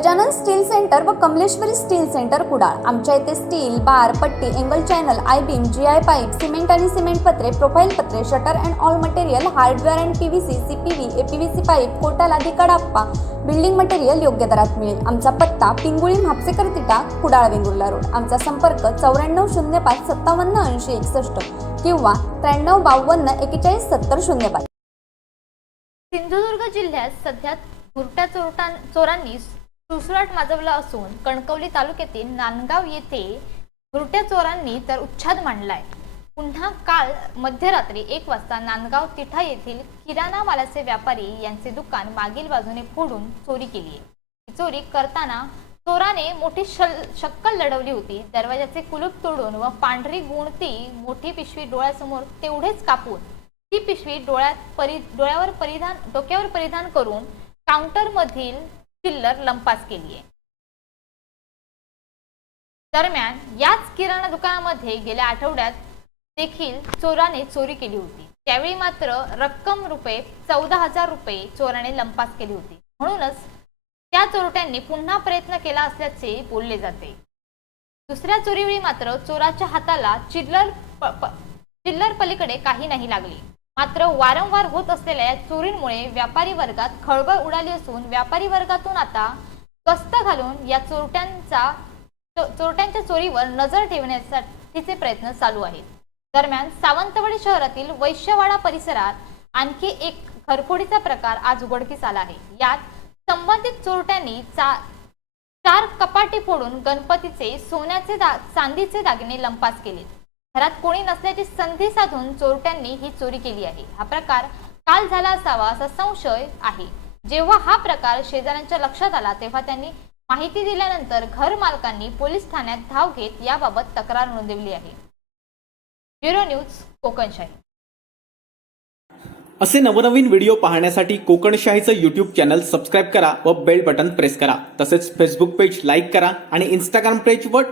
Gajanan steel centre व Kamleshwari steel centre Kudal. आमच्या इथे स्टील, बार, पट्टी, angle channel, I beam, GI pipe, cement आणि सिमेंट पत्रे, प्रोफाइल पत्रे, shutter and all material, hardware and PVC, CPVC, UPVC pipe, कोटाल आदी कडाप्पा बिल्डिंग मटेरियल योग्य दरात मिळेल। आमचा पत्ता पिंगुळी म्हापसेकर तिटा कुडाळ वेंगुर्ला रोड। आमचा संपर्क 9405578061 किंवा 9352417005। सिंधुदुर्ग जिल्ह्यात सध्या घुरट्या चोरांनी सुळसुळाट माजवला असून कणकवली तालुक्यातील नांदगाव येथे घुरट्या चोरांनी तर उच्छाद मांडलाय। पुन्हा काल मध्यरात्री 1 वाजता नांदगाव तिठा येथील किराणा मालाचे व्यापारी यांचे दुकान मागील बाजूने फोडून चोरी केली आहे। ही चोरी करताना चोराने मोठी शक्कल लढवली होती। दरवाजाचे कुलूप तोडून व पांढरी गुणती मोठी पिशवी डोळ्यासमोर तेवढेच कापून ती पिशवी डोक्यावर परिधान करून काउंटर मधील चिल्लर लंपास केली आहे। दरम्यान याच किराणा दुकानामध्ये गेल्या आठवड्यात देखील चोराने चोरी केली होती। त्यावेळी मात्र रक्कम रुपये 14,000 रुपये चोराने लंपास केली होती। म्हणूनच त्या चोरट्यांनी पुन्हा प्रयत्न केला असल्याचे बोलले जाते। दुसऱ्या चोरीवेळी मात्र चोराच्या हाताला चिल्लर पलीकडे काही नाही लागली। मात्र वारंवार होत असलेल्या या चोरींमुळे व्यापारी वर्गात खळबळ उडाली असून व्यापारी वर्गातून आता गस्त घालून या चोरट्यांच्या चोरीवर नजर ठेवण्यासाठीचे प्रयत्न चालू आहेत। दरम्यान सावंतवाडी शहरातील वैश्यवाडा परिसरात आणखी एक घरफोडीचा प्रकार आज उघडकीस आला आहे। यात संबंधित चोरट्यांनी 4 कपाटे फोडून गणपतीचे, सोन्याचे, चांदीचे दागिने लंपास केले। घरात कोणी नसल्याची संधी साधून चोरट्यांनी ही चोरी केली आहे। हा प्रकार काल झाला असावा असा संशय आहे। जेव्हा हा प्रकार शेजाऱ्यांच्या लक्षात आला तेव्हा त्यांनी माहिती दिल्यानंतर घर मालकांनी पोलीस ठाण्यात धाव घेत याबाबत तक्रार नोंदवली आहे। Bureau news Kokanshahi. असे नवनवीन व्हिडिओ पाहण्यासाठी कोकणशाहीचं YouTube चॅनल सबस्क्राइब करा व बेल बटन प्रेस करा। तसेच फेसबुक पेज लाईक करा आणि इंस्टाग्राम पेज व